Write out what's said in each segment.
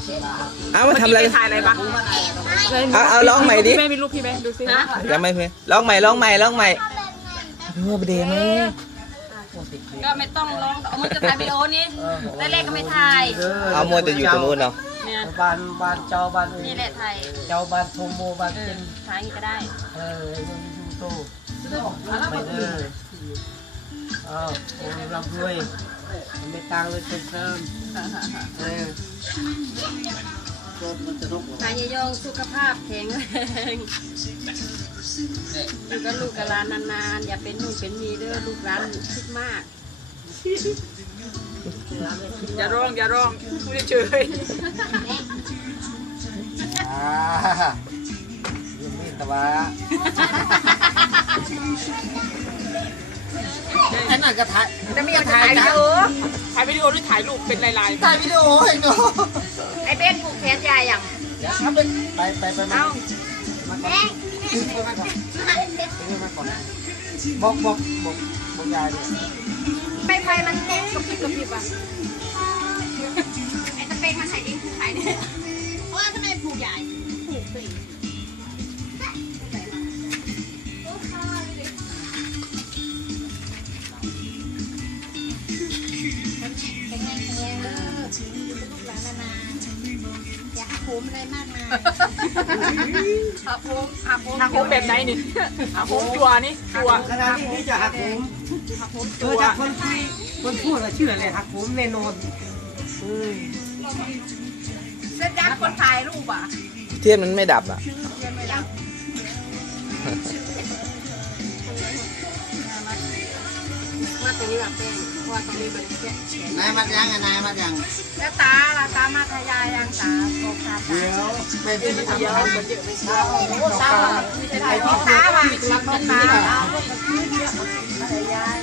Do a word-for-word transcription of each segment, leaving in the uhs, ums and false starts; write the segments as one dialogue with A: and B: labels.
A: เอามาทำอะไร
B: ถ่ายอะไรบ้าง
A: เอาเอาร้องใหม่ดิ
B: พี่แม่มีรูปพี่แม่ดูสินะ
A: ยังไม่เพื่อนร้องใหม่ร้องใหม่ร้องใหม่เพื่อประเดี๋ยวไหม
C: ก็ไม่ต้องร้องมันจะถ่ายวิดีโอนี้แต่แรกก็ไม่ถ่าย
A: เอามัวแต่อยู่ตรงนู้นเนาะ
C: เนี่ย
D: บ้านบ้านเจ้าบ้าน
C: นี่แหละถ่าย
D: เจ้าบ้านโทโมบ้าน
C: เอ
D: เป็
C: อน ถ่ายก็ได้
D: เออยังอยู่โตไม่เอออ้าวโอ้ร่ำรวยไม่ตังเลยเติมเติมเออ
C: ถ่ายยองสุขภาพแข็งแรงอยู่กับลูกกับหลานนานๆอย่าเป็นนู่นเป็นนี่เด้อลูกหลานคิดมาก
B: อย่าร้องอย่าร้องพูดเฉย
D: อ่ายังมีตะวะไอ้นั่นก็ถ่าย
B: จะมีถ่ายวิดีโอถ่ายวิดีโอหรือถ่ายรูปเป็นลาย
D: ถ่ายวิดีโอให้หนู
C: ไอ้เบนผูกแขนยายอย่าง
D: ไปไปไปมามาก่อนมาก่อนมาก่อนบอกบอกบอกบอกยายดิ
C: ไฟไฟมันแตกกระพริบกระพริบอ่ะไอ้ตะเปงมันถ่ายเองผูกถ่ายเนี่ยเพราะว่าทำไมผูกใหญ่ผูกสิผมอะไรมากมายอาผมอาผม
B: ๆหักโหมแบบไหนนี่หักโหมจัวนี่จัว
D: ขนาดนี้จะหักผม
B: หักโหม
D: เอ
B: จั
D: อ
B: ว
D: จากคนคุยคนพูดเราเชื่อเลยหักผมแน่นอน
C: เส้นยักษ์คนถ่ายรูปอ่ะ
A: เทียนมันไม่ดับอ่ะ
C: มาตรงนี้แบบเป้งเพราะว่าตรงนี้เป็นแค่แขน
D: นายมัดยังนายมัดยัง
C: แล้วตาละตามาทายายยังตาโกตาตา
D: เดี๋ยวไม่เป็นไร
B: เยอะเหมือนเยอะไม่ใช่
C: โอ้ตาไม่ใช่ตาตาว่ะรับน้องตาทายาย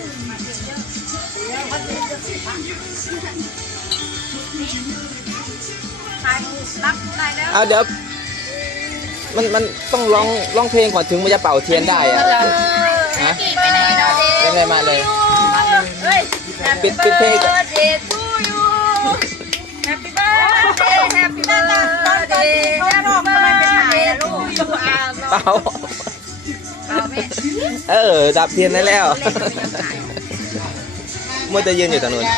C: ถ่ายรับได้แล้ว
A: เอาเดี๋ยวมันมันต้องร้องร้องเพลงก่อนถึงมันจะเป่าเทียนได้อ่ะฮะ
C: ไปไหนเราเด
A: ยังไงมาเลย
C: เฮ้ย
A: ปิดปิดเพลงก่อน
C: Happy birthday to you Happy birthday Happy birthday Happy birthday to you อ่ะ
A: เป่า
C: เอาแม่
A: เออดับเทียนได้แล้วมัวแต่ยืนอยู่ตรงนู้น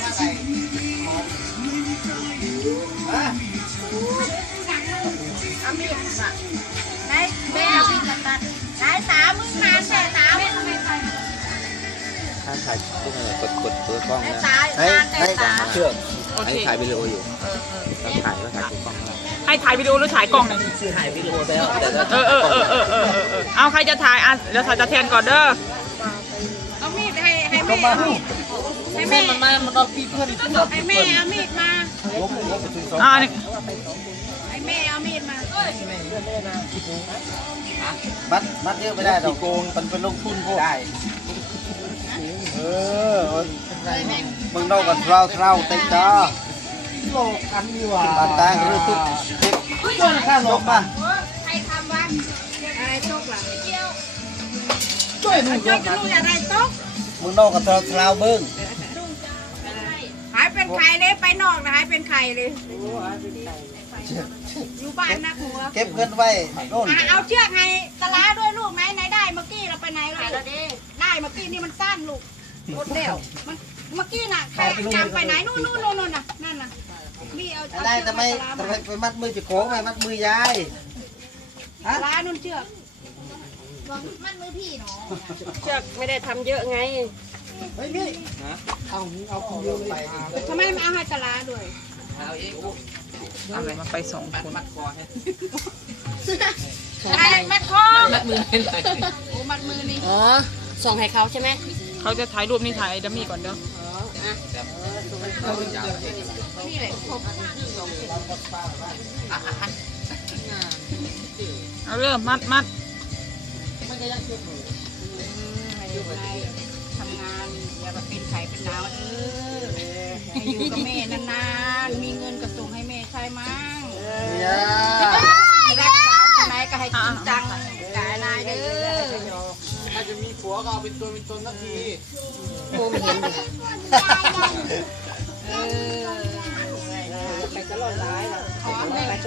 C: เอามีดมาไหนแม่เอามีดมาตัดไหนตามึงนานแต่ตามึงทำไมใคร
A: ถ้าถ่ายต้องกดกดตัวกล้อง
C: ไอ้
A: นะ
C: ตานานแต่ตา
A: เชื่อมอันนี้ถ่ายวิดีโออยู่ถ้าถ่ายก็ถ่ายตัวกล้อง
B: ให้ถ่ายวิดีโอหรือถ่ายกล้องเนี่ย
A: ชื่อถ่ายวิดีโอไปแล้วแต่
B: เออเออเออเออเออเออเอาใครจะถ่ายอ่ะเดี๋ยวถ่ายจะแทนก่อนเด้อ
C: เอามีดให้ให้แม่เอามีดให้แม่
D: มันมามันเอาปีเพื่อน
C: ให้แม่เอามีดมา
B: อ่านี่
C: ให้แม่เอามีดมา
D: มัดมัดเยอะไม่ได้หรอกโกงมันเป็นลงทุนพวกได้เออมึงนอกกันเราเราเต็มจ้าโลกันดีว่าบานตาคือทุกทุกข้าลงมา
C: ใครทำวะอะไรตกหลังเกี่ยว
D: ช่วยมึง
C: ช่วยกันลูกอย่าได้ตก
D: มึงนอกกันเราเราเบิ้ง
C: หายเป็นไข่เลยไปนอกนะหายเป็นไข่เลยอยู่บ้านนะหัว
D: เก็บเงินไว้โน่น
C: เอาเชือกให้ตะล้าด้วยลูกไหนไหนได้เมื่อกี้เราไปไหนเราได้เมื่อกี้นี่มันสั้นลูกหมดแล้วมันเมื่อกี้น่ะใครจำไปไหนนู่นนู่นนู่นนู่นน่ะนั่นน่ะพี่เอา
D: ได้ทำไมทำไมไปมัดมือจะโค้งไปมัดมือยาย
C: ตะล้านุ่นเชือกมันมือพี่เนาะเชือกไม่ได้ทำเยอะไง
D: เฮ้ยนี่เอาเอาคนเดียวไป
C: ทำไมไม่เอาให้ตะล้าด้วย
B: อะไรมาไปสองคน
C: อะไรมัดคอมัดมือโอ้มัดมือนี่อ๋อส่งให้เขาใช่ไหม
B: เขาจะถ่ายรูปนี่ถ่ายดัมมี่ก่อนเด้อ
C: นี่แหละครบ
B: เอาเริ่มมัดมัด
C: อยู่ในทำงานอย่ามาเป็นไข่เป็นดาวเออให้อยู่กับแม่นานๆมีเงินกระส่งให้แม่ใช่มั้ง
D: เนี่ย
C: รักษาคนไหนก็ให้จริงจังกายนายเด้อ
D: ถ้าจะมีผัวก็เอาเป็นตัวเป็นตนสักที
C: โมไม่เห็นดิเออไปตลอดร้ายแล้ว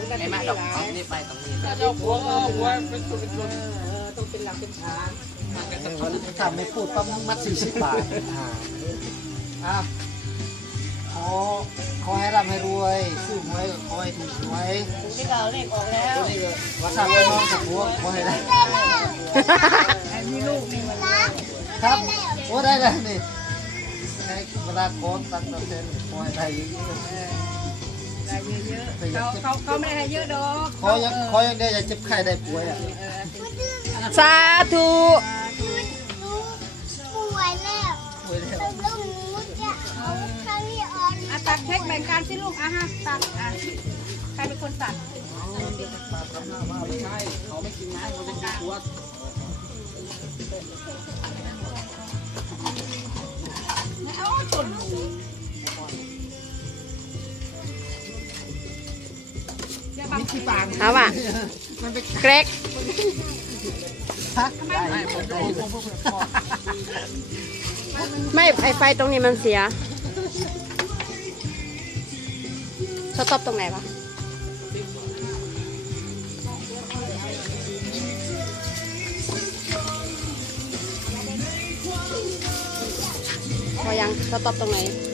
C: ไอ้แม่ดอกนี่ไปตรงนี้
B: เจ้าหัวก็หัวเป็นตัวเป็นตัว
C: ต้องเป็นหลักเป็นฐาน
D: วันนี้ทำไม่พูดปั๊บมัดสี่สิบบาทอ่าอ่ะขอขอให้ร่ำให้รวยซื้อหวยขอให้ถูกหวย
C: ที่เราเลขออกแล้ว
D: นี่ก็ว่าสั่งไปน้องกับหัวขอให้ได้
C: ไอ้มีลูกนี่มัน
D: ครับโอ้ได้แล้วนี่ให้เวลาโอนตังค์เราเซ็นขอให้ได้เยอะ
C: ได้เยอะๆเขาเขาเขาไม่ได้ให้เยอะดอก
D: ๆขอยังขอยังได้อย่าเจ็บไข้ได้ป่วยอ่ะ
B: สาธุ
E: ป่วยแล้ว
D: ป่วยแล้ว
E: ลูกหนูจะเอาข้าวที่ออน
C: อ่ะตัดเค้กแบ่งกันสิลูกอ่ะฮะตัดอ่ะใครเป็นคนตัดไม่เอาจน
D: มีที่ปาง
B: เอาว่ะเกรก
D: ฮะ
B: ไม่ไอไฟตรงนี้มันเสียสต็อปตรงไหนวะพอยังสต็อปตรงไหน